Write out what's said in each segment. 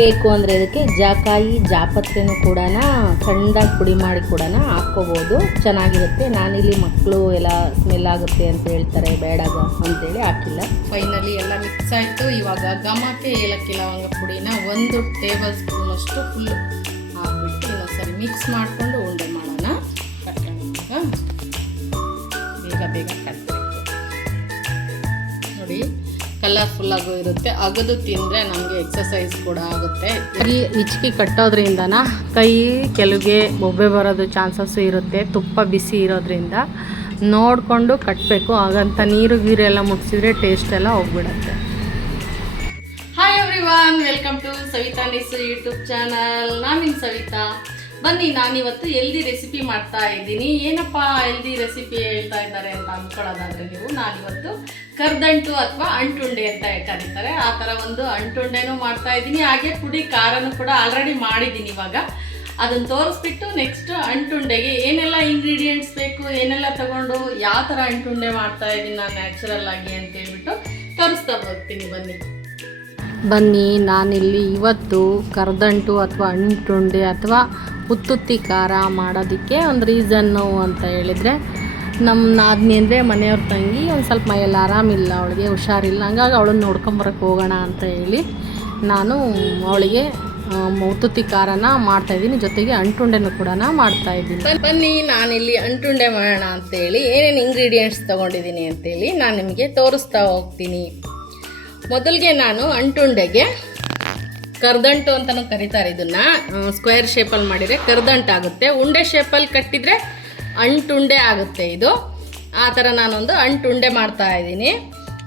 ಬೇಕು ಅಂದರೆ ಇದಕ್ಕೆ ಜಾಕಾಯಿ ಜಾಪತ್ರೆನೂ ಕೂಡ ಸಣ್ಣದಾಗಿ ಪುಡಿ ಮಾಡಿ ಕೂಡ ಹಾಕ್ಕೋಬೋದು, ಚೆನ್ನಾಗಿರುತ್ತೆ. ನಾನಿಲ್ಲಿ ಮಕ್ಕಳು ಎಲ್ಲ ಸ್ಮೆಲ್ ಆಗುತ್ತೆ ಅಂತ ಹೇಳ್ತಾರೆ, ಬೇಡ ಅಂತೇಳಿ ಹಾಕಿಲ್ಲ. ಫೈನಲಿ ಎಲ್ಲ ಮಿಕ್ಸ್ ಆಯಿತು. ಇವಾಗ ಘಮಕ್ಕೆ ಏಲಕ್ಕಿ ಲವಂಗ ಪುಡಿನ 1 ಟೇಬಲ್ ಸ್ಪೂನ್ ಅಷ್ಟು ಫುಲ್ಲು ಹಾಕ್ಬಿಟ್ಟು ಇನ್ನೊಂದ್ಸರಿ ಮಿಕ್ಸ್ ಮಾಡಿಕೊಂಡು ಉಂಡೆ ಮಾಡೋಣ. ಬೇಗ ಬೇಗ ಕಟ್ಟಬೇಕು ನೋಡಿ, ಕಲರ್ಫುಲ್ಲಾಗೂ ಇರುತ್ತೆ. ಅಗದು ತಿಂದರೆ ನಮಗೆ ಎಕ್ಸಸೈಸ್ ಕೂಡ ಆಗುತ್ತೆ. ಈ ಹಿಚ್ಕಿ ಕಟ್ಟೋದ್ರಿಂದನ ಕೈ ಕೆಳಗೆ ಬೊಬ್ಬೆ ಬರೋದು ಚಾನ್ಸಸ್ಸು ಇರುತ್ತೆ. ತುಪ್ಪ ಬಿಸಿ ಇರೋದ್ರಿಂದ ನೋಡಿಕೊಂಡು ಕಟ್ಟಬೇಕು, ಹಾಗಂತ ನೀರು ಗೀರೆಲ್ಲ ಮುಟ್ಸಿದ್ರೆ ಟೇಸ್ಟ್ ಎಲ್ಲ ಹೋಗ್ಬಿಡುತ್ತೆ. Hi everyone, welcome to Savitha ನಿಸು ಯೂಟ್ಯೂಬ್ ಚಾನಲ್. ನಾನು ಸವಿತಾ. ಬನ್ನಿ, ನಾನಿವತ್ತು ಹೆಲ್ದಿ ರೆಸಿಪಿ ಮಾಡ್ತಾ ಇದ್ದೀನಿ. ಏನಪ್ಪ ಹೆಲ್ದಿ ರೆಸಿಪಿ ಹೇಳ್ತಾ ಇದ್ದಾರೆ ಅಂತ ಅಂದ್ಕೊಳ್ಳೋದಾದರೆ ನೀವು, ನಾನಿವತ್ತು ಕರ್ದಂಟು ಅಥವಾ ಅಂಟುಂಡೆ ಅಂತ ಕರೀತಾರೆ, ಆ ಥರ ಒಂದು ಅಂಟುಂಡೆನೂ ಮಾಡ್ತಾ ಇದ್ದೀನಿ. ಹಾಗೆ ಪುಡಿ ಖಾರನೂ ಕೂಡ ಆಲ್ರೆಡಿ ಮಾಡಿದ್ದೀನಿ. ಇವಾಗ ಅದನ್ನು ತೋರಿಸ್ಬಿಟ್ಟು ನೆಕ್ಸ್ಟ್ ಅಂಟುಂಡೆಗೆ ಏನೆಲ್ಲ ಇಂಗ್ರೀಡಿಯೆಂಟ್ಸ್ ಬೇಕು, ಏನೆಲ್ಲ ತಗೊಂಡು ಯಾವ ಥರ ಅಂಟುಂಡೆ ಮಾಡ್ತಾ ಇದ್ದೀನಿ ನಾನು ನ್ಯಾಚುರಲ್ ಆಗಿ ಅಂತ ಹೇಳ್ಬಿಟ್ಟು ತೋರಿಸ್ತಾ ಹೋಗ್ತೀನಿ. ಬನ್ನಿ, ನಾನಿಲ್ಲಿ ಇವತ್ತು ಕರ್ದಂಟು ಅಥವಾ ಅಂಟುಂಡೆ ಅಥವಾ ಉತ್ತುತ್ತಿ ಖಾರ ಮಾಡೋದಕ್ಕೆ ಒಂದು ರೀಸನ್ನು ಅಂತ ಹೇಳಿದರೆ, ನಮ್ಮ ನಾದಿನಿ ಅಂದರೆ ಮನೆಯವ್ರ ತಂಗಿ ಒಂದು ಸ್ವಲ್ಪ ಮೈಯಲ್ಲಿ ಆರಾಮಿಲ್ಲ, ಅವಳಿಗೆ ಹುಷಾರಿಲ್ಲ. ಹಂಗಾಗಿ ಅವಳನ್ನು ನೋಡ್ಕೊಂಬರಕ್ಕೆ ಹೋಗೋಣ ಅಂತ ಹೇಳಿ ನಾನು ಅವಳಿಗೆ ಉತ್ತುತ್ತಿ ಖಾರನ ಮಾಡ್ತಾಯಿದ್ದೀನಿ, ಜೊತೆಗೆ ಅಂಟುಂಡೆನೂ ಕೂಡ ಮಾಡ್ತಾಯಿದ್ದೀನಿ. ಬನ್ನಿ, ನಾನಿಲ್ಲಿ ಅಂಟುಂಡೆ ಮಾಡೋಣ ಅಂತೇಳಿ ಏನೇನು ಇಂಗ್ರೀಡಿಯೆಂಟ್ಸ್ ತೊಗೊಂಡಿದ್ದೀನಿ ಅಂತೇಳಿ ನಾನು ನಿಮಗೆ ತೋರಿಸ್ತಾ ಹೋಗ್ತೀನಿ. ಮೊದಲಿಗೆ ನಾನು ಅಂಟುಂಡೆಗೆ ಕರ್ದಂಟು ಅಂತಲೂ ಕರೀತಾರೆ, ಇದನ್ನು ಸ್ಕ್ವೇರ್ ಶೇಪಲ್ಲಿ ಮಾಡಿದರೆ ಕರ್ದಂಟು ಆಗುತ್ತೆ, ಉಂಡೆ ಶೇಪಲ್ಲಿ ಕಟ್ಟಿದರೆ ಅಂಟುಂಡೆ ಆಗುತ್ತೆ. ಇದು ಆ ಥರ ನಾನೊಂದು ಅಂಟುಂಡೆ ಮಾಡ್ತಾಯಿದ್ದೀನಿ.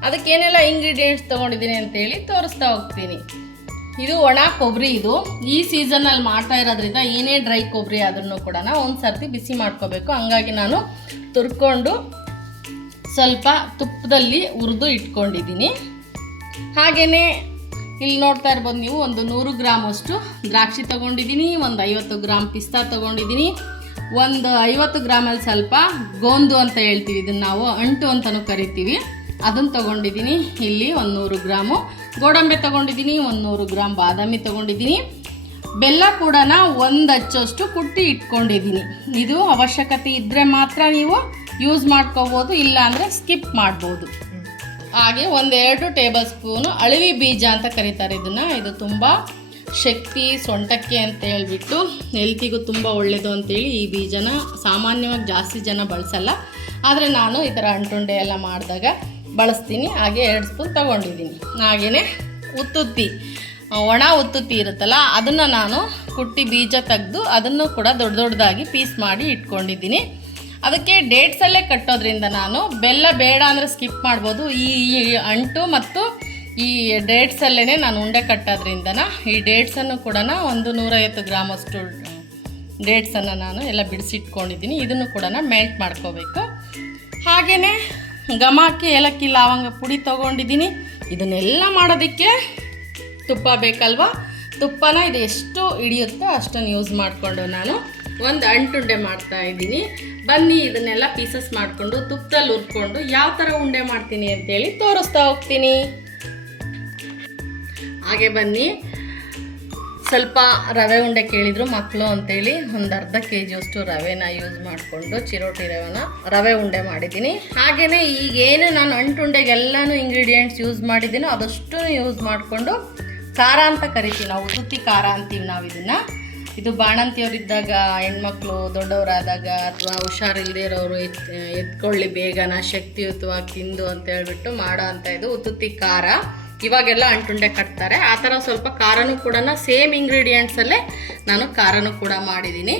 ಅದಕ್ಕೇನೆಲ್ಲ ಇಂಗ್ರೀಡಿಯೆಂಟ್ಸ್ ತೊಗೊಂಡಿದ್ದೀನಿ ಅಂತೇಳಿ ತೋರಿಸ್ತಾ ಹೋಗ್ತೀನಿ. ಇದು ಒಣ ಕೊಬ್ಬರಿ. ಇದು ಈ ಸೀಸನಲ್ಲಿ ಮಾಡ್ತಾ ಇರೋದ್ರಿಂದ ಏನೇ ಡ್ರೈ ಕೊಬ್ಬರಿ ಆದ್ರೂ ಕೂಡ ಒಂದು ಸರ್ತಿ ಬಿಸಿ ಮಾಡ್ಕೋಬೇಕು. ಹಂಗಾಗಿ ನಾನು ತುರ್ಕೊಂಡು ಸ್ವಲ್ಪ ತುಪ್ಪದಲ್ಲಿ ಹುರಿದು ಇಟ್ಕೊಂಡಿದ್ದೀನಿ. ಹಾಗೆಯೇ ಇಲ್ಲಿ ನೋಡ್ತಾ ಇರ್ಬೋದು ನೀವು, ಒಂದು 100 ಗ್ರಾಮ್ ಅಷ್ಟು ದ್ರಾಕ್ಷಿ ತೊಗೊಂಡಿದ್ದೀನಿ, ಒಂದು 50 ಗ್ರಾಮ್ ಪಿಸ್ತಾ ತೊಗೊಂಡಿದ್ದೀನಿ, ಒಂದು 50 ಗ್ರಾಮಲ್ಲಿ ಸ್ವಲ್ಪ ಗೋಂದು ಅಂತ ಹೇಳ್ತೀವಿ, ಇದನ್ನು ನಾವು ಅಂಟು ಅಂತಲೂ ಕರಿತೀವಿ, ಅದನ್ನು ತೊಗೊಂಡಿದ್ದೀನಿ. ಇಲ್ಲಿ ಒಂದು 100 ಗ್ರಾಮು ಗೋಡಂಬಿ ತೊಗೊಂಡಿದ್ದೀನಿ, ಒಂದು 100 ಗ್ರಾಮ್ ಬಾದಾಮಿ ತೊಗೊಂಡಿದ್ದೀನಿ. ಬೆಲ್ಲ ಕೂಡ 1 ಅಚ್ಚಷ್ಟು ಕುಟ್ಟಿ ಇಟ್ಕೊಂಡಿದ್ದೀನಿ. ಇದು ಅವಶ್ಯಕತೆ ಇದ್ದರೆ ಮಾತ್ರ ನೀವು ಯೂಸ್ ಮಾಡ್ಕೋಬೋದು, ಇಲ್ಲ ಅಂದರೆ ಸ್ಕಿಪ್ ಮಾಡ್ಬೋದು. ಹಾಗೆ 1-2 ಟೇಬಲ್ ಸ್ಪೂನು ಅಳವಿ ಬೀಜ ಅಂತ ಕರೀತಾರೆ ಇದನ್ನು. ಇದು ತುಂಬ ಶಕ್ತಿ, ಸೊಂಟಕ್ಕೆ ಅಂತ ಹೇಳ್ಬಿಟ್ಟು ಹೆಲ್ತಿಗೂ ತುಂಬ ಒಳ್ಳೆಯದು ಅಂತೇಳಿ ಈ ಬೀಜನ ಸಾಮಾನ್ಯವಾಗಿ ಜಾಸ್ತಿ ಜನ ಬಳಸಲ್ಲ, ಆದರೆ ನಾನು ಈ ಥರ ಅಂಟುಂಡೆ ಎಲ್ಲ ಮಾಡಿದಾಗ ಬಳಸ್ತೀನಿ. ಹಾಗೆ 2 ಸ್ಪೂನ್ ತೊಗೊಂಡಿದ್ದೀನಿ. ಹಾಗೆಯೇ ಉತ್ತುತ್ತಿ, ಒಣ ಉತ್ತುತ್ತಿ ಇರುತ್ತಲ್ಲ, ಅದನ್ನು ನಾನು ಕುಟ್ಟಿ ಬೀಜ ತೆಗೆದು ಅದನ್ನು ಕೂಡ ದೊಡ್ಡ ದೊಡ್ಡದಾಗಿ ಪೀಸ್ ಮಾಡಿ ಇಟ್ಕೊಂಡಿದ್ದೀನಿ. ಅದಕ್ಕೆ ಡೇಟ್ಸಲ್ಲೇ ಕಟ್ಟೋದ್ರಿಂದ ನಾನು ಬೆಲ್ಲ ಬೇಡ ಅಂದರೆ ಸ್ಕಿಪ್ ಮಾಡ್ಬೋದು. ಈ ಅಂಟು ಮತ್ತು ಈ ಡೇಟ್ಸಲ್ಲೇ ನಾನು ಉಂಡೆ ಕಟ್ಟೋದ್ರಿಂದ ಈ ಡೇಟ್ಸನ್ನು ಕೂಡ ಒಂದು 150 ಗ್ರಾಮಷ್ಟು ಡೇಟ್ಸನ್ನು ನಾನು ಎಲ್ಲ ಬಿಡಿಸಿಟ್ಕೊಂಡಿದ್ದೀನಿ. ಇದನ್ನು ಕೂಡ ಮೆಲ್ಟ್ ಮಾಡ್ಕೋಬೇಕು. ಹಾಗೆಯೇ ಘಮಕ್ಕೆ ಏಲಕ್ಕಿ ಲವಂಗ ಪುಡಿ ತೊಗೊಂಡಿದ್ದೀನಿ. ಇದನ್ನೆಲ್ಲ ಮಾಡೋದಕ್ಕೆ ತುಪ್ಪ ಬೇಕಲ್ವ, ತುಪ್ಪನ ಇದು ಎಷ್ಟು ಹಿಡಿಯುತ್ತೋ ಅಷ್ಟನ್ನು ಯೂಸ್ ಮಾಡಿಕೊಂಡು ನಾನು ಒಂದು ಅಂಟುಂಡೆ ಮಾಡ್ತಾಯಿದ್ದೀನಿ. ಬನ್ನಿ, ಇದನ್ನೆಲ್ಲ ಪೀಸಸ್ ಮಾಡಿಕೊಂಡು ತುಪ್ಪದಲ್ಲಿ ಹುರ್ಕೊಂಡು ಯಾವ ಥರ ಉಂಡೆ ಮಾಡ್ತೀನಿ ಅಂತೇಳಿ ತೋರಿಸ್ತಾ ಹೋಗ್ತೀನಿ. ಹಾಗೆ ಬನ್ನಿ, ಸ್ವಲ್ಪ ರವೆ ಉಂಡೆ ಕೇಳಿದರು ಮಕ್ಕಳು ಅಂತೇಳಿ ಒಂದು ಅರ್ಧ kg ಅಷ್ಟು ರವೆನ ಯೂಸ್ ಮಾಡಿಕೊಂಡು ಚಿರೋಟಿ ರವೆ ಉಂಡೆ ಮಾಡಿದ್ದೀನಿ. ಹಾಗೆಯೇ ಈಗೇನು ನಾನು ಅಂಟುಂಡೆಗೆಲ್ಲನೂ ಇಂಗ್ರೀಡಿಯೆಂಟ್ಸ್ ಯೂಸ್ ಮಾಡಿದ್ದೀನೋ ಅದಷ್ಟು ಯೂಸ್ ಮಾಡಿಕೊಂಡು ಖಾರ ಅಂತ ಕರಿತೀವಿ ನಾವು, ಉತ್ತುತ್ತಿ ಖಾರ ಅಂತೀವಿ ನಾವು ಇದನ್ನು. ಇದು ಬಾಣಂತಿಯವರಿದ್ದಾಗ, ಹೆಣ್ಮಕ್ಳು ದೊಡ್ಡವರಾದಾಗ, ಅಥವಾ ಹುಷಾರಿಲ್ಲದೆ ಇರೋರು ಎತ್ಕೊಳ್ಳಿ ಬೇಗನ ಶಕ್ತಿಯುತವಾಗಿ ತಿಂದು ಅಂತ ಹೇಳ್ಬಿಟ್ಟು ಮಾಡೋ ಅಂಥ ಇದು ಉತ್ತುತ್ತಿ ಖಾರ. ಇವಾಗೆಲ್ಲ ಅಂಟುಂಡೆ ಕಟ್ತಾರೆ, ಆ ಥರ ಸ್ವಲ್ಪ ಖಾರನೂ ಕೂಡ ಸೇಮ್ ಇಂಗ್ರೀಡಿಯೆಂಟ್ಸಲ್ಲೇ ನಾನು ಖಾರನೂ ಕೂಡ ಮಾಡಿದ್ದೀನಿ.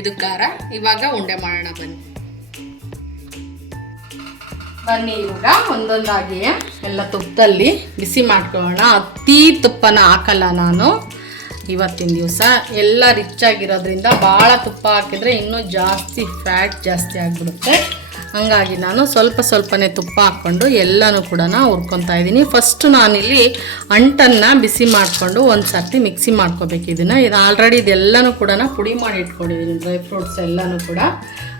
ಇದು ಖಾರ. ಇವಾಗ ಉಂಡೆ ಮಾಡೋಣ ಬನ್ನಿ. ಇವಾಗ ಒಂದೊಂದಾಗಿ ಎಲ್ಲ ತುಪ್ಪದಲ್ಲಿ ಬಿಸಿ ಮಾಡ್ಕೊಳ್ಳೋಣ. ಅತಿ ತುಪ್ಪನ ಹಾಕಲ್ಲ ನಾನು ಇವತ್ತಿನ ದಿವಸ. ಎಲ್ಲ ರಿಚ್ ಆಗಿರೋದ್ರಿಂದ ಭಾಳ ತುಪ್ಪ ಹಾಕಿದರೆ ಇನ್ನೂ ಜಾಸ್ತಿ ಫ್ಯಾಟ್ ಜಾಸ್ತಿ ಆಗಿಬಿಡುತ್ತೆ. ಹಾಗಾಗಿ ನಾನು ಸ್ವಲ್ಪನೇ ತುಪ್ಪ ಹಾಕ್ಕೊಂಡು ಎಲ್ಲನೂ ಕೂಡ ಹುರ್ಕೊತಾ ಇದ್ದೀನಿ. ಫಸ್ಟು ನಾನಿಲ್ಲಿ ಅಂಟನ್ನು ಬಿಸಿ ಮಾಡಿಕೊಂಡು ಒಂದು ಸರ್ತಿ ಮಿಕ್ಸಿ ಮಾಡ್ಕೋಬೇಕು. ಇದು ಆಲ್ರೆಡಿ ಇದೆಲ್ಲನೂ ಕೂಡ ಪುಡಿ ಮಾಡಿ ಇಟ್ಕೊಂಡಿದ್ದೀನಿ. ಡ್ರೈ ಫ್ರೂಟ್ಸ್ ಎಲ್ಲನೂ ಕೂಡ,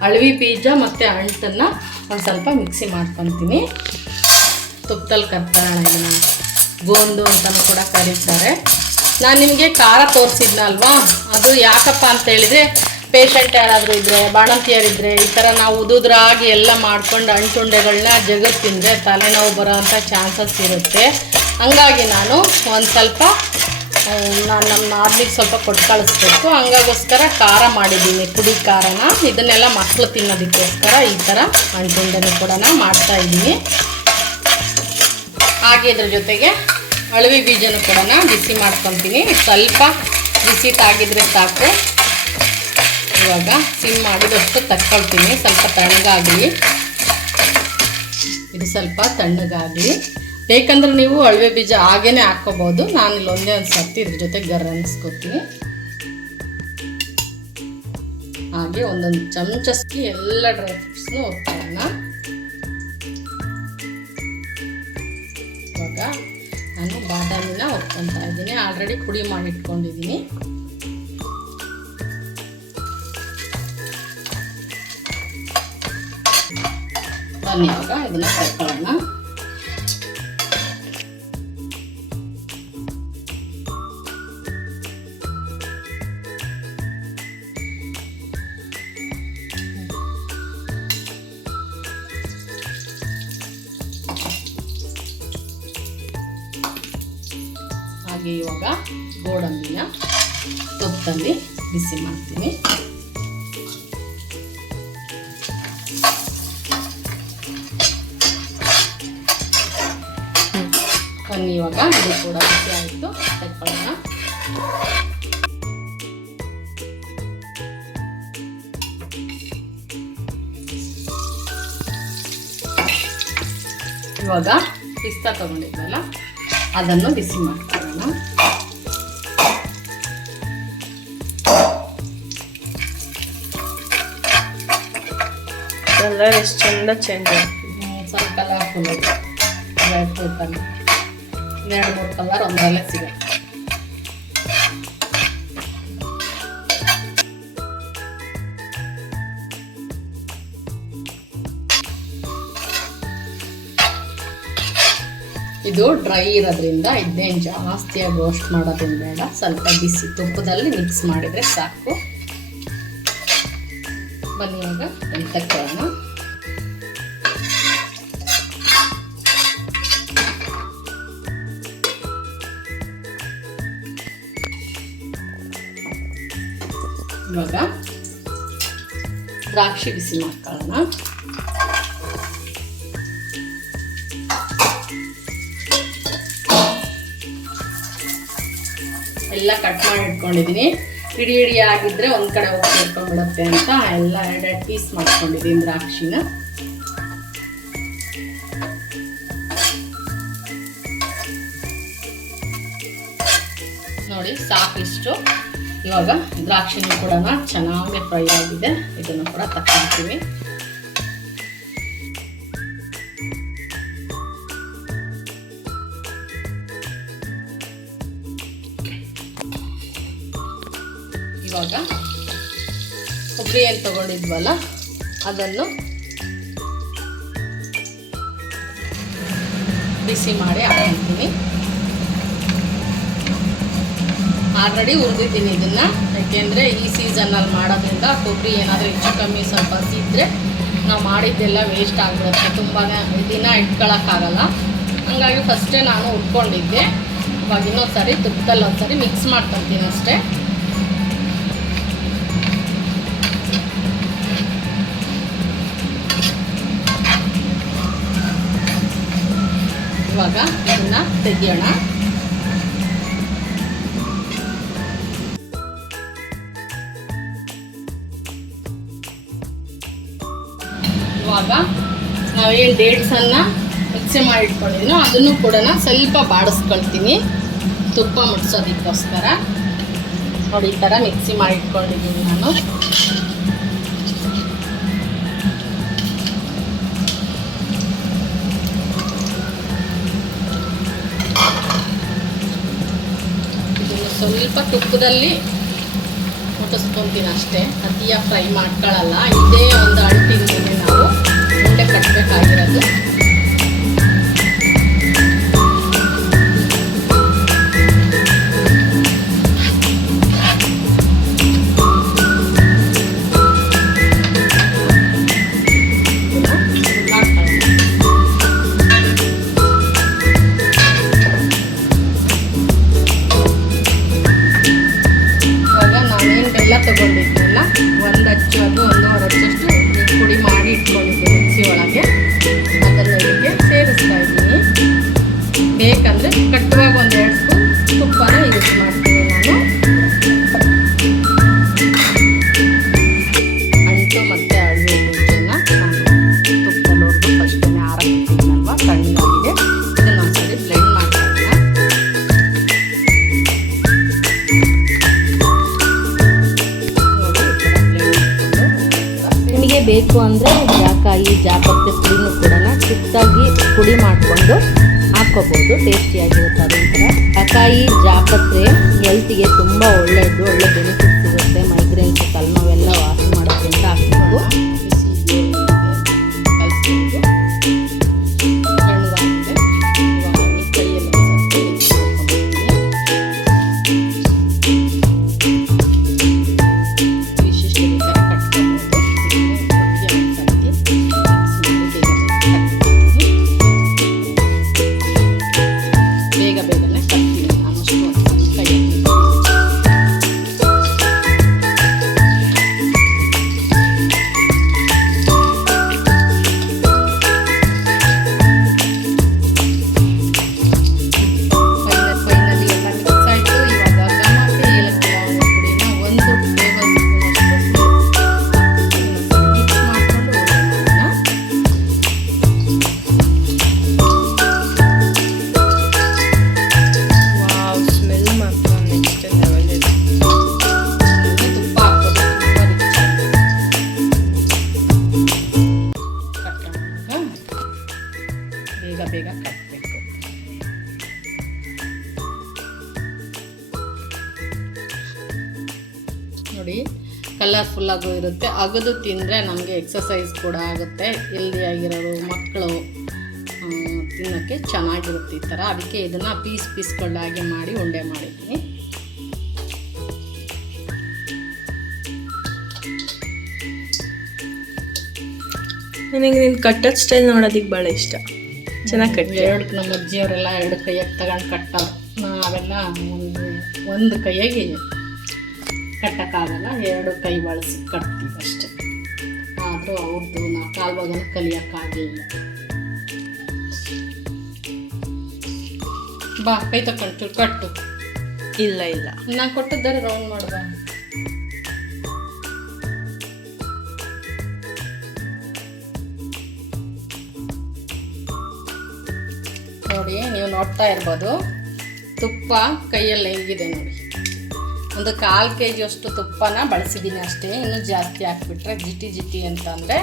ಅಳವಿ ಬೀಜ ಮತ್ತು ಅಂಟನ್ನು ಒಂದು ಸ್ವಲ್ಪ ಮಿಕ್ಸಿ ಮಾಡ್ಕೊತೀನಿ. ತುಪ್ಪದಲ್ಲಿ ಕರ್ತಾರಣ, ಇದನ್ನು ಗೋಂದು ಅಂತಲೂ ಕೂಡ ಕರೀತಾರೆ. ನಾನು ನಿಮಗೆ ಖಾರ ತೋರಿಸಿದ್ನಲ್ವಾ, ಅದು ಯಾಕಪ್ಪ ಅಂತ ಹೇಳಿದರೆ ಪೇಷಂಟ್ ಯಾರಾದರೂ ಇದ್ದರೆ, ಬಾಣಂತಿಯರಿದ್ದರೆ ಈ ಥರ ನಾವು ಉದುದ್ರಾಗಿ ಎಲ್ಲ ಮಾಡ್ಕೊಂಡು ಅಂಟುಂಡೆಗಳನ್ನ ಜಗತ್ತು ತಿಂದರೆ ತಲೆನೋವು ಬರೋ ಅಂಥ ಚಾನ್ಸಸ್ ಇರುತ್ತೆ. ಹಂಗಾಗಿ ನಾನು ಒಂದು ಸ್ವಲ್ಪ ನಮ್ಮ ನಾದಿಗೆ ಸ್ವಲ್ಪ ಕೊಟ್ಟು ಕಳಿಸ್ಬೇಕು. ಹಂಗಾಗೋಸ್ಕರ ಖಾರ ಮಾಡಿದ್ದೀನಿ, ಪುಡಿ ಖಾರನ. ಇದನ್ನೆಲ್ಲ ಮಕ್ಕಳು ತಿನ್ನೋದಕ್ಕೋಸ್ಕರ ಈ ಥರ ಅಂಟುಂಡೆನೂ ಕೂಡ ಮಾಡ್ತಾಯಿದ್ದೀನಿ. ಹಾಗೆ ಇದ್ರ ಜೊತೆಗೆ ಅಳವಿ ಬೀಜನೂ ಕೂಡ ಬಿಸಿ ಮಾಡ್ಕೊತೀನಿ. ಸ್ವಲ್ಪ ಬಿಸಿ ತಾಗಿದ್ರೆ ಸಾಕು. ಇವಾಗ ಸಿಮ್ ಮಾಡಿದಷ್ಟು ತಕ್ಕೊಳ್ತೀನಿ. ಸ್ವಲ್ಪ ತಣ್ಣಗಾಗಲಿ, ಇದು ಸ್ವಲ್ಪ ತಣ್ಣಗಾಗಲಿ. ಬೇಕಂದ್ರೆ ನೀವು ಅಳವೆ ಬೀಜ ಹಾಗೇನೆ ಹಾಕ್ಕೋಬೋದು. ನಾನು ಇಲ್ಲೊಂದೇ ಒಂದು ಸರ್ತಿ ಇದ್ರ ಜೊತೆ ಗರನ್ಸ್ಕೊತೀನಿ. ಹಾಗೆ ಒಂದೊಂದು ಚಮಚಕ್ಕೆ ಎಲ್ಲ ಡ್ರೈ ಫ್ರೂಟ್ಸ್ನು ಹುರ್ಕೊಳ್ಳೋಣ. ಇವಾಗ ನಾನು ಬಾದಾಮಿನ ಹುರ್ಕೊತಾ ಇದ್ದೀನಿ. ಆಲ್ರೆಡಿ ಪುಡಿ ಮಾಡಿಟ್ಕೊಂಡಿದ್ದೀನಿ. ಬನ್ನಿ ಇವಾಗ ಇದನ್ನ ಕರ್ಕೊಳ್ಳೋಣ. ಹಾಗೆ ಇವಾಗ ಗೋಡಂಬಿನ ತುಪ್ಪದಲ್ಲಿ ಬಿಸಿ ಮಾಡ್ತೀನಿ. ಬನ್ನಿ ಇವಾಗ ಇದು ಕೂಡ ಬಿಸಿ ಆಯಿತು, ತೆಕ್ಕೊಳ್ಳೋಣ. ಇವಾಗ ಪಿಸ್ತಾ ತಗೊಂಡಿದ್ವಲ್ಲ ಅದನ್ನು ಬಿಸಿ ಮಾಡ್ಕೊಳ್ಳೋಣ. ಕಲರ್ ಎಷ್ಟು ಚಂದ ಚೇಂಜ್ ಆಗ್ತದೆ. ಸ್ವಲ್ಪ ಕಲರ್ಫುಲ್ ಡ್ರೈ ಫ್ರೂಟಲ್ಲಿ 2-3 ಕಲರ್ ಒಂದರಲ್ಲೇ ಸಿಗುತ್ತೆ. ಇದು ಡ್ರೈ ಇರೋದ್ರಿಂದ ಇದನ್ನೇನು ಜಾಸ್ತಿಯಾಗಿ ರೋಸ್ಟ್ ಮಾಡೋದೇನು ಬೇಡ. ಸ್ವಲ್ಪ ಬಿಸಿ ತುಪ್ಪದಲ್ಲಿ ಮಿಕ್ಸ್ ಮಾಡಿದರೆ ಸಾಕು. ಬನ್ನಿ ಇವಾಗ ತಕ್ಕೊಳ್ಳೋಣ. ಇವಾಗ ದ್ರಾಕ್ಷಿ ಬಿಸಿ ಮಾಡ್ಕೊಳ್ಳೋಣ. ಎಲ್ಲ ಕಟ್ ಮಾಡಿ ಇಟ್ಕೊಂಡಿದ್ದೀನಿ. ಇಡಿ ಆಗಿದ್ರೆ ಒಂದು ಕಡೆ ಹೋಗಿ ಸೇರ್ಕೊಂಡ್ಬಿಡುತ್ತೆ ಅಂತ ಎಲ್ಲ 2 ಪೀಸ್ ಮಾಡ್ಕೊಂಡಿದ್ದೀನಿ ದ್ರಾಕ್ಷಿನ. ನೋಡಿ ಸಾಕಿಷ್ಟು. ಇವಾಗ ದ್ರಾಕ್ಷಿನೂ ಕೂಡ ಚೆನ್ನಾಗಿ ಫ್ರೈ ಆಗಿದೆ. ಇದನ್ನು ಕೂಡ ತಕ್ಕೊಳ್ತೀವಿ. ಇವಾಗ ಕೊಬ್ಬರಿ ಏನು ತಗೊಂಡಿದ್ವಲ್ಲ ಅದನ್ನು ಬಿಸಿ ಮಾಡಿ ಹಾಕ್ತೀನಿ. ಆಲ್ರೆಡಿ ಹುರಿದಿದ್ದೀನಿ ಇದನ್ನು, ಯಾಕೆಂದರೆ ಈ ಸೀಸನ್ನಲ್ಲಿ ಮಾಡೋದ್ರಿಂದ ಕೊಬ್ಬರಿ ಏನಾದರೂ ಹೆಚ್ಚು ಕಮ್ಮಿ ಸ್ವಲ್ಪ ಹಸಿದ್ರೆ ನಾವು ಮಾಡಿದ್ದೆಲ್ಲ ವೇಸ್ಟ್ ಆಗಿಬಿಡುತ್ತೆ. ತುಂಬಾ ದಿನ ಇಟ್ಕೊಳ್ಳೋಕ್ಕಾಗಲ್ಲ. ಹಾಗಾಗಿ ಫಸ್ಟೇ ನಾನು ಉಟ್ಕೊಂಡಿದ್ದೆ. ಇವಾಗ ಇನ್ನೊಂದು ಸರಿ ತುಪ್ಪದಲ್ಲಿ ಒಂದು ಸರಿ ಮಿಕ್ಸ್ ಮಾಡ್ಕೊತೀನಿ ಅಷ್ಟೇ. ಇವಾಗ ಇದನ್ನ ತೆಗಿಯೋಣ. ಇವಾಗ ನಾವೇನು ಡೇಟ್ಸನ್ನು ಮಿಕ್ಸಿ ಮಾಡಿ ಇಟ್ಕೊಂಡಿದ್ದೀನೋ ಅದನ್ನು ಕೂಡ ಸ್ವಲ್ಪ ಬಾಡಿಸ್ಕೊಳ್ತೀನಿ ತುಪ್ಪ ಮುಟ್ಸೋದಕ್ಕೋಸ್ಕರ. ನೋಡಿ ಈ ಥರ ಮಿಕ್ಸಿ ಮಾಡಿ ಇಟ್ಕೊಂಡಿದ್ದೀನಿ ನಾನು. ಸ್ವಲ್ಪ ತುಪ್ಪದಲ್ಲಿ ಮುಟ್ಟಿಸ್ಕೊತೀನಿ ಅಷ್ಟೇ, ಅತಿಯಾಗಿ ಫ್ರೈ ಮಾಡ್ಕೊಳ್ಳಲ್ಲ. ಇದೇ ಒಂದು ಅಂಟಿಂದಲೇ ನಾವು ಉಂಡೆ ಕಟ್ಟಬೇಕಾಗಿರೋದು. ಅದು 1.5 ಹಚ್ಚಷ್ಟು ಪುಡಿ ಮಾಡಿ ಇಟ್ಕೊಂಡಿದ್ದೆ ಮಿಕ್ಸಿ ಒಳಗೆ. ಅದನ್ನು ಇದಕ್ಕೆ ಸೇರಿಸ್ತಾ ಇದ್ದೀನಿ. ಬೇಕಂದರೆ ಕಟ್ಟುವಾಗ 1-2 ಸ್ಪೂನ್ ತುಪ್ಪನ ಯೂಸ್ ಮಾಡ್ತೀನಿ ನಾನು. ಅಂಟು ಮತ್ತು ಅಳವೆ ಬೀಜನ ನಾನು ತುಪ್ಪದವರೆಗೂ ಫಸ್ಟೇ ಆರಕ್ಕಿದ್ದೀನಲ್ವ, ಸಣ್ಣದಾಗಿದೆ. ಇದನ್ನು ಒಂದ್ಸರಿ ಬ್ಲೆಂಡ್ ಮಾಡ್ತಾ ಇದ್ದೀನಿ. ನಿಮಗೆ ಬೇಕು ಅಂದರೆ ಜಾಕಾಯಿ ಜಾಪತ್ರೆ ಪುಡಿನೂ ಕೂಡ ಚಿಕ್ಕದಾಗಿ ಪುಡಿ ಮಾಡಿಕೊಂಡು ಹಾಕ್ಕೋಬೋದು, ಟೇಸ್ಟಿಯಾಗಿರುತ್ತೆ. ಅದೊಂಥರ ಜಾಕಾಯಿ ಜಾಪತ್ರೆ ಹೆಲ್ತಿಗೆ ತುಂಬ ಒಳ್ಳೆಯದು, ಒಳ್ಳೆ ಬೆನಿಫಿಟ್ ಸಿಗುತ್ತೆ. ಮೈಗ್ರೇನ್ಸ್ ತಲೆನೋವೆಲ್ಲ ವಾಸಿ ಮಾಡೋದ್ರಿಂದ ಹಾಕ್ಬೇಕು. ಬೇಗ ಕಟ್ಟಬೇಕು. ನೋಡಿ ಕಲರ್ಫುಲ್ಲಾಗೂ ಇರುತ್ತೆ. ಅಗದು ತಿಂದರೆ ನಮಗೆ ಎಕ್ಸಸೈಸ್ ಕೂಡ ಆಗುತ್ತೆ. ಹೆಲ್ದಿಯಾಗಿರೋರು ಮಕ್ಕಳು ತಿನ್ನೋಕ್ಕೆ ಚೆನ್ನಾಗಿರುತ್ತೆ ಈ ಥರ. ಅದಕ್ಕೆ ಇದನ್ನು ಪೀಸ್ಗಳಾಗಿ ಮಾಡಿ ಉಂಡೆ ಮಾಡಿದ್ದೀನಿ. ನನಗೆ ನೀನು ಕಟ್ಟೋದು ಸ್ಟೈಲ್ ನೋಡೋದಕ್ಕೆ ಭಾಳ ಇಷ್ಟ. ಚೆನ್ನಾಗಿ ಕಟ್ಟಿ. ನಮ್ಮ ಅಜ್ಜಿಯವರೆಲ್ಲ 2 ಕೈಯಾಗಿ ತಗೊಂಡು ಕಟ್ಟೋರು. ನಾವೆಲ್ಲ ಒಂದು ಕೈಯಾಗಿ ಕಟ್ಟೋಕ್ಕಾಗಲ್ಲ, 2 ಕೈ ಬಳಸಿ ಕಟ್ತೀವಿ ಅಷ್ಟೆ. ಆದರೂ ಅವ್ರದ್ದು ನಾವು ಕಾಲ್ಭಾಗನ ಕಲಿಯೋಕ್ಕಾಗಲಿಲ್ಲ. ಬಾ ಕೈ ತಗೊಂಡು ಕಟ್ಟು. ಇಲ್ಲ ನಾನು ಕೊಟ್ಟಿದ್ದಾರೆ ರೌಂಡ್ ಮಾಡುವ. ನೋಡಿ ನೀವು ನೋಡ್ತಾ ಇರ್ಬೋದು ತುಪ್ಪ ಕೈಯಲ್ಲಿ ಹೆಂಗಿದೆ ನೋಡಿ. ಒಂದು 1/4 kg ಅಷ್ಟು ತುಪ್ಪನ ಬಳಸಿದ್ದೀನಿ ಅಷ್ಟೇ. ಇನ್ನೂ ಜಾಸ್ತಿ ಹಾಕ್ಬಿಟ್ರೆ ಜಿಟಿ ಅಂತಂದರೆ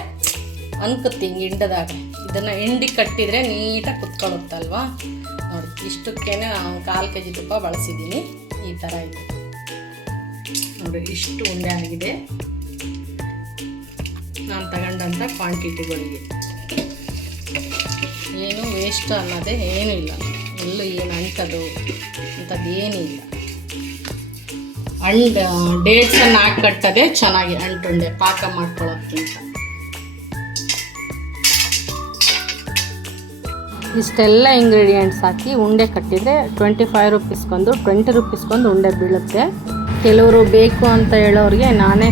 ಅನ್ಕುತ್ತೆ ಹಿಂಗೆ ಹಿಂಡದಾಗ. ಇದನ್ನು ಹಿಂಡಿ ಕಟ್ಟಿದರೆ ನೀಟಾಗಿ ಕುತ್ಕೊಳ್ಳುತ್ತಲ್ವ. ನೋಡಿ ಇಷ್ಟಕ್ಕೇನೆ ನಾನು 1/4 kg ತುಪ್ಪ ಬಳಸಿದ್ದೀನಿ. ಈ ಥರ ಇದೆ ನೋಡಿ, ಇಷ್ಟು ಉಂಡೆ ಆಗಿದೆ ನಾನು ತಗೊಂಡಂಥ ಕ್ವಾಂಟಿಟಿಗಳಿಗೆ. ಏನು ವೇಸ್ಟ್ ಅನ್ನೋದೇ ಏನೂ ಇಲ್ಲ, ಎಲ್ಲೂ ಏನು ಅಂಟದು ಅಂಥದ್ದು ಏನೂ ಇಲ್ಲ. ಡೇಟ್ಸನ್ನು ಹಾಕಿ ಕಟ್ಟೋದೇ ಚೆನ್ನಾಗಿ ಅಂಟುಂಡೆ ಪಾಕ ಮಾಡ್ಕೊಳ್ಳೋಕ್ಕಿಂತ. ಇಷ್ಟೆಲ್ಲ ಇಂಗ್ರೀಡಿಯೆಂಟ್ಸ್ ಹಾಕಿ ಉಂಡೆ ಕಟ್ಟಿದರೆ 25 ರೂಪೀಸ್ಗೊಂದು 20 ರೂಪೀಸ್ಗೊಂದು ಉಂಡೆ ಬೀಳುತ್ತೆ. ಕೆಲವರು ಬೇಕು ಅಂತ ಹೇಳೋರಿಗೆ ನಾನೇ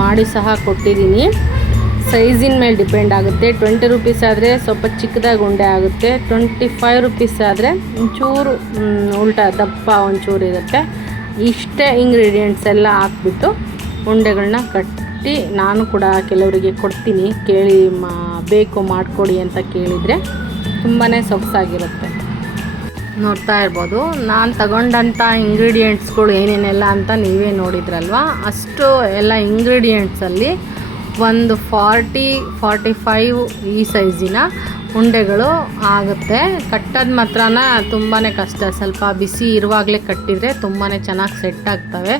ಮಾಡಿ ಸಹ ಕೊಟ್ಟಿದ್ದೀನಿ. ಸೈಜಿನ ಮೇಲೆ ಡಿಪೆಂಡ್ ಆಗುತ್ತೆ. 20 ರೂಪೀಸ್ ಆದರೆ ಸ್ವಲ್ಪ ಚಿಕ್ಕದಾಗಿ ಉಂಡೆ ಆಗುತ್ತೆ. 25 ರೂಪೀಸ್ ಆದರೆ ಒಂಚೂರು ಉಲ್ಟಾ ದಪ್ಪ ಒಂಚೂರು ಇರುತ್ತೆ. ಇಷ್ಟೇ ಇಂಗ್ರೀಡಿಯೆಂಟ್ಸ್ ಎಲ್ಲ ಹಾಕ್ಬಿಟ್ಟು ಉಂಡೆಗಳನ್ನ ಕಟ್ಟಿ ನಾನು ಕೂಡ ಕೆಲವರಿಗೆ ಕೊಡ್ತೀನಿ. ಕೇಳಿ ಬೇಕು ಮಾಡಿಕೊಡಿ ಅಂತ ಕೇಳಿದರೆ ತುಂಬಾ ಸೊಗಸಾಗಿರುತ್ತೆ. ನೋಡ್ತಾ ಇರ್ಬೋದು ನಾನು ತಗೊಂಡಂಥ ಇಂಗ್ರೀಡಿಯೆಂಟ್ಸ್ಗಳು ಏನೇನೆಲ್ಲ ಅಂತ ನೀವೇ ನೋಡಿದ್ರಲ್ವ. ಅಷ್ಟು ಎಲ್ಲ ಇಂಗ್ರೀಡಿಯೆಂಟ್ಸಲ್ಲಿ ಒಂದು 40-45 ಈ ಸೈಜಿನ ಉಂಡೆಗಳು ಆಗುತ್ತೆ. ಕಟ್ಟೋದು ಮಾತ್ರನ ತುಂಬಾ ಕಷ್ಟ. ಸ್ವಲ್ಪ ಬಿಸಿ ಇರುವಾಗಲೇ ಕಟ್ಟಿದರೆ ತುಂಬಾ ಚೆನ್ನಾಗಿ ಸೆಟ್ ಆಗ್ತವೆ.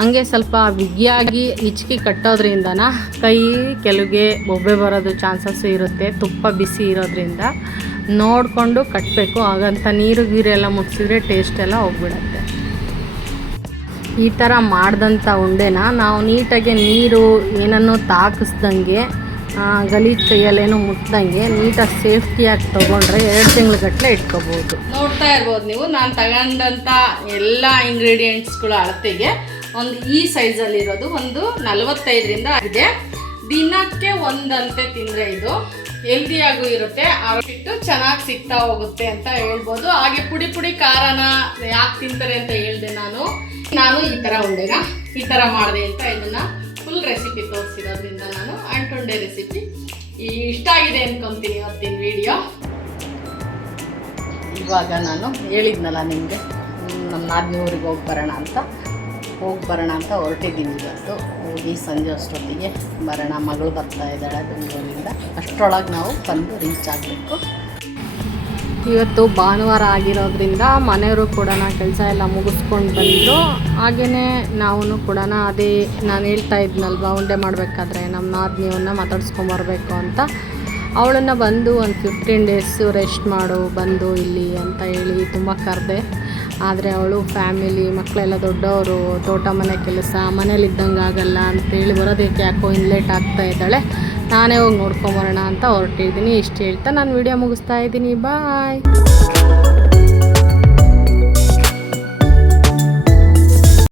ಹಂಗೆ ಸ್ವಲ್ಪ ಬಿಗಿಯಾಗಿ ಹಿಚ್ಕಿ ಕಟ್ಟೋದ್ರಿಂದನ ಕೈ ಕೆಲವಿಗೆ ಬೊಬ್ಬೆ ಬರೋದು ಚಾನ್ಸಸ್ಸು ಇರುತ್ತೆ. ತುಪ್ಪ ಬಿಸಿ ಇರೋದ್ರಿಂದ ನೋಡಿಕೊಂಡು ಕಟ್ಟಬೇಕು. ಹಾಗಂತ ನೀರು ಗೀರೆಲ್ಲ ಮುಟ್ಸಿದ್ರೆ ಟೇಸ್ಟ್ ಎಲ್ಲ ಹೋಗ್ಬಿಡುತ್ತೆ. ಈ ಥರ ಮಾಡಿದಂಥ ಉಂಡೆನ ನಾವು ನೀಟಾಗಿ ನೀರು ಏನನ್ನೂ ತಾಕಿಸ್ದಂಗೆ ಗಲೀಜು ಕೈಯಲ್ಲೇನು ಮುಟ್ದಂಗೆ ನೀಟಾಗಿ ಸೇಫ್ಟಿಯಾಗಿ ತೊಗೊಂಡ್ರೆ 2 ತಿಂಗ್ಳುಗಟ್ಟಲೆ ಇಟ್ಕೋಬೋದು. ನೋಡ್ತಾ ಇರ್ಬೋದು ನೀವು ನಾನು ತಗೊಂಡಂಥ ಎಲ್ಲ ಇಂಗ್ರೀಡಿಯೆಂಟ್ಸ್ಗಳು ಅಳತೆಗೆ ಒಂದು ಈ ಸೈಜಲ್ಲಿರೋದು ಒಂದು 45ರಿಂದ ಇದೆ. ದಿನಕ್ಕೆ ಒಂದಂತೆ ತಿಂದರೆ ಇದು ಹೆಲ್ದಿಯಾಗೂ ಇರುತ್ತೆ, ಹಿಟ್ಟು ಚೆನ್ನಾಗಿ ಸಿಗ್ತಾ ಹೋಗುತ್ತೆ ಅಂತ ಹೇಳ್ಬೋದು. ಹಾಗೆ ಪುಡಿ ಪುಡಿ ಖಾರನ ಯಾಕೆ ತಿಂತಾರೆ ಅಂತ ಹೇಳಿದೆ ನಾನು ಈ ಥರ ಉಂಡೆನ ಈ ಥರ ಮಾಡಿದೆ ಅಂತ ಇದನ್ನು ಫುಲ್ ರೆಸಿಪಿ ತೋರಿಸಿರೋದ್ರಿಂದ ನಾನು ಅಂಟುಂಡೆ ರೆಸಿಪಿ ಇಷ್ಟ ಆಗಿದೆ ಅನ್ಕೊಂತೀನಿ ಇವತ್ತಿನ ವಿಡಿಯೋ. ಇವಾಗ ನಾನು ಹೇಳಿದ್ನಲ್ಲ ನಿಮಗೆ ನಮ್ಮ ನಾದಿನಿ ಊರಿಗೆ ಹೋಗಿ ಬರೋಣ ಅಂತ ಹೊರಟಿದ್ದೀನಿ. ಇವತ್ತು ಹೋಗಿ ಸಂಜೆ ಅಷ್ಟೊತ್ತಿಗೆ ಬರೋಣ, ಮಗಳು ಬರ್ತಾ ಇದ್ದಾಳೆ ಬೆಂಗಳೂರಿಂದ, ಅಷ್ಟರೊಳಗೆ ನಾವು ಬಂದು ರೀಚ್ ಆಗಬೇಕು. ಇವತ್ತು ಭಾನುವಾರ ಆಗಿರೋದ್ರಿಂದ ಮನೆಯವರು ಕೂಡ ಕೆಲಸ ಎಲ್ಲ ಮುಗಿಸ್ಕೊಂಡು ಬಂದರು. ಹಾಗೆಯೇ ನಾವು ಕೂಡ ಅದೇ ನಾನು ಹೇಳ್ತಾ ಇದ್ನಲ್ವ, ಉಂಡೆ ಮಾಡಬೇಕಾದ್ರೆ ನಮ್ಮ ನಾದಿನಿಯನ್ನ ಮಾತಾಡ್ಸ್ಕೊಂಬರ್ಬೇಕು ಅಂತ. ಅವಳನ್ನು ಬಂದು ಒಂದು 15 days ರೆಸ್ಟ್ ಮಾಡು ಬಂದು ಇಲ್ಲಿ ಅಂತ ಹೇಳಿ ತುಂಬ ಕರೆದೆ. ಆದರೆ ಅವಳು ಫ್ಯಾಮಿಲಿ ಮಕ್ಕಳೆಲ್ಲ ದೊಡ್ಡವರು, ತೋಟ ಮನೆ ಕೆಲಸ, ಮನೇಲಿದ್ದಂಗೆ ಆಗಲ್ಲ ಅಂತೇಳಿ ಬರೋದಕ್ಕೆ ಯಾಕೋ ಇನ್ನು ಲೇಟ್ ಆಗ್ತಾ ಇದ್ದಾಳೆ. ನಾನೇ ಹೋಗಿ ನೋಡ್ಕೊಂಬರೋಣ ಅಂತ ಹೊರಟಿದ್ದೀನಿ. ಇಷ್ಟು ಹೇಳ್ತಾ ನಾನು ವಿಡಿಯೋ ಮುಗಿಸ್ತಾ ಇದ್ದೀನಿ. ಬಾಯ್.